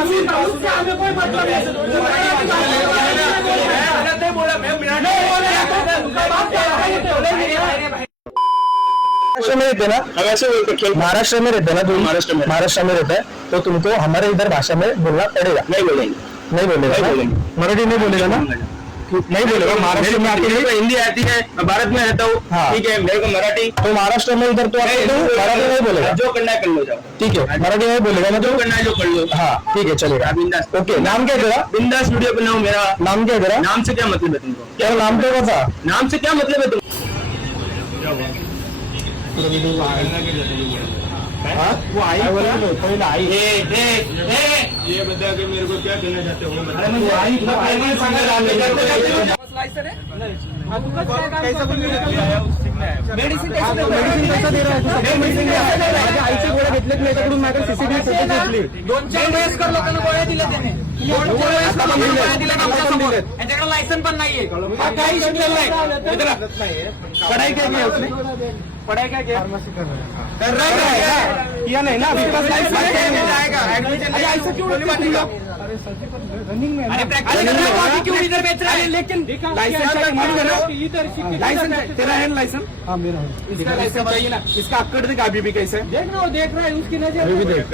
में रहते ना, महाराष्ट्र में रहते ना, तो महाराष्ट्र में रहता है तो तुमको हमारे इधर भाषा में बोलना पड़ेगा। नहीं बोलेंगे, नहीं बोलेगा, मराठी नहीं बोलेगा ना, नहीं बोलेगा। महाराष्ट्र में आके हिंदी आती है, भारत में रहता हूँ, ठीक है, मेरे को मराठी। तो महाराष्ट्र में इधर तो मराठी नहीं बोलेगा, जो करना है कर लो, जाओ, ठीक है, मराठी नहीं बोलेगा ना, जो करना है जो कर लो। हाँ ठीक है, चलेगा, बिंदास। ओके, नाम क्या है तेरा? बिंदास वीडियो बनाओ। मेरा नाम क्या है तेरा? नाम से क्या मतलब है तुमको? क्या नाम तो बता, नाम से क्या मतलब है तुम? वो आई बोला पहले आई, ये बता के मेरे को क्या कहना चाहते हो? मेडिसिन कैसा दे रहा है? मेडिसिन आईचे गोळ्या घेतलेत नाही, त्याकडून माझ्या सीसीटीव्ही फुटेज घेतली। 2-4 वयस्कर लोकांना गोळ्या दिल्या त्याने, 2-4 वयस्कर लोकांना गोळ्या दिल्या आमच्यासमोर, यांच्याकडे लायसन पण नाहीये, हा काही शिकलेला नाही। पढ़ाई क्या किया उसने? पढ़ाई क्या किया? कर रहा है किया नहीं ना, अभी तक ऐसा क्यों रनिंग में? अरे प्रैक्टिस कर रहा है, क्यों इधर बेच रहा है? लेकिन लाइसेंस तेरा है लाइसेंस? हाँ मेरा है। इसका लाइसेंस चाहिए ना, इसका अक्कड़ देगा अभी भी, कैसे देख रहा हूँ, देख रहा है उसकी नजर अभी भी देख,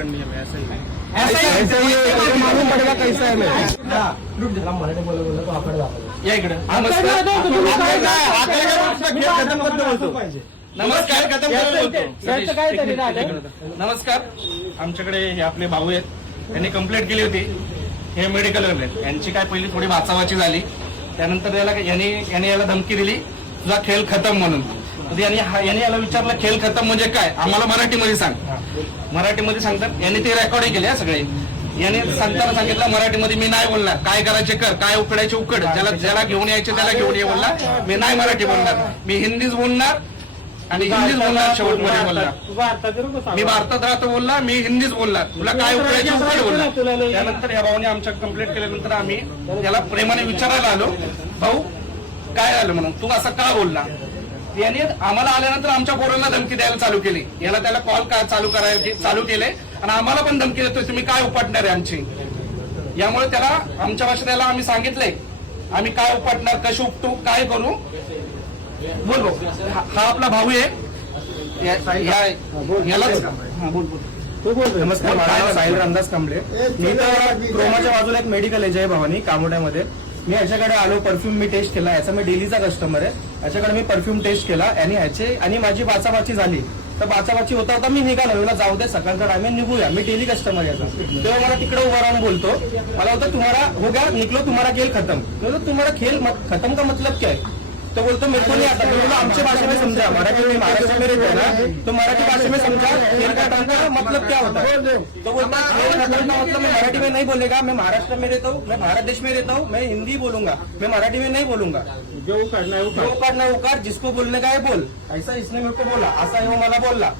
ऐसा ही मालूम पड़ेगा कैसा है। मैं मराठी बोला तो आपण या इकडे नमस्कार, खतम नमस्कार। आमच्याकडे हे आपले भाऊ आहेत, त्यांनी कंप्लेंट केली होती, हे मेडिकल वाले यांची काय पहिली थोडी वाचावाची झाली, त्यानंतर याने याला धमकी दिली, तुझा खेळ खतम म्हणून। याने याला विचारलं खेळ खतम म्हणजे काय, आम्हाला मराठीमध्ये सांग। मराठीमध्ये सांगतात, यांनी ते रेकॉर्डिंग केले सगळे। याने सांगताना सांगितलं मराठीमध्ये, मी नाही बोलणार, काय करायचे कर, काय उकडायचे उकड, ज्याला घेऊन यायचे त्याला घेऊन ये बोलला, मी नाही मराठी बोलणार, मी हिंदीच बोलणार आणि हिंदीच बोलणार। शेवटमध्ये बोलला मी भारतात राहतो, बोलला मी हिंदीच बोलणार, तुला काय उकडायचे उकड बोलला। त्यानंतर या भाऊने आमच्या कंप्लेंट केल्यानंतर आम्ही त्याला प्रेमाने विचारायला आलो, भाऊ काय झालं म्हणून, तू असं का बोलला? याने आम्हाला आल्यानंतर आमच्या पोरांना धमकी द्यायला चालू केली, याला त्याला कॉल चालू केले आणि आम्हाला पण धमकी देतोय, तुम्ही काय उपटणार आहे आमची। यामुळे त्याला आमच्या भाषेत त्याला आम्ही सांगितलंय, आम्ही काय उपटणार, कशी उपटू, काय करू, बोल। हा आपला भाऊ आहे, नमस्कार, माझं साहिल रामदास कांबळे। मी तर क्रोमाच्या बाजूला एक मेडिकल आहे जय भवानी कामोड्यामध्ये। मी याच्याकडे आलो, परफ्यूम मी टेस्ट केला, याचा मी डेलीचा कस्टमर आहे, याच्याकडे मी परफ्यूम टेस्ट केला आणि माझी बाचाबाची झाली, तर बाचाबाची होता होता मी निघालो ना, जाऊ दे सकाळचा टाइम निघूया, मी डेली कस्टमर याचा। तेव्हा मला तिकडे उभा राहून बोलतो, मला होता तुम्हारा हो गया निकलो, तुम्हारा खेल खत्म। तुम्हारा खेल खत्म का मतलब क्या है? तो बोलतो मेरे को नहीं आता। मैं बोला आमचे भाषा में समझा, मराठी में महाराष्ट्र में रहते हैं ना, तो मराठी भाषा में समझा खेल खत्म का मतलब क्या होता है। तो बोलता खेल खत्म का मतलब मैं मराठी में नहीं बोलेगा, मैं महाराष्ट्र में रहता हूँ, मैं भारत देश में रहता हूँ, मैं हिंदी बोलूंगा, मैं मराठी में नहीं बोलूंगा। जो करना है उकार, जिसको बोलने का है बोल, ऐसा इसने मेरे को बोला, असा है वो मला बोलला।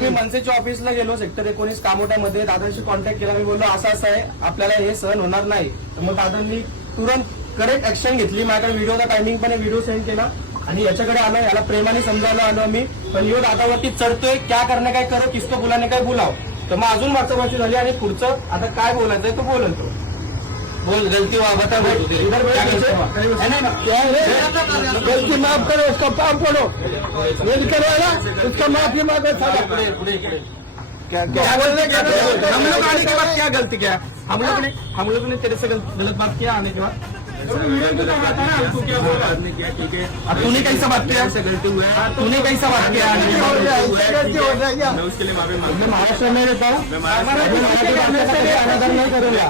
मी मनसेच्या ऑफिसला गेलो, सेक्टर 19 कामोट्यामध्ये, दादाशी कॉन्टॅक्ट केला, मी बोललो असं असं आहे, आपल्याला हे सहन होणार नाही। तर मग दादांनी तुरंत करेक्ट ऍक्शन घेतली, माझ्याकडे व्हिडिओचा टायमिंग पण व्हिडिओ सेंड केला आणि याच्याकडे आलो, याला प्रेमाने समजायला आलो आम्ही, पण यो दादावरती चढतोय, क्या करणे काय करो, किसको बुलाने काय बुलाव। तर मग अजून मागचं झाली आणि पुढचं आता काय बोलायचंय तो बोलतो, बोल गलती बता, गलती माफ करो, उसका पाप पड़ो, मेडिकल वाला उसका माफी मांगो। क्या बोलने क्या, हम लोग आने के बाद क्या गलती किया, हम लोग ने तेरे से गलत बात किया आने के बाद। क्या बोला ठीक है, अब तूने कैसा बात किया, गलती हुआ है, तूने कैसा बात किया, मैं उसके लिए माफी मांगता हूं। महाराष्ट्र में रहता हूँ, मैं नहीं करूँगा।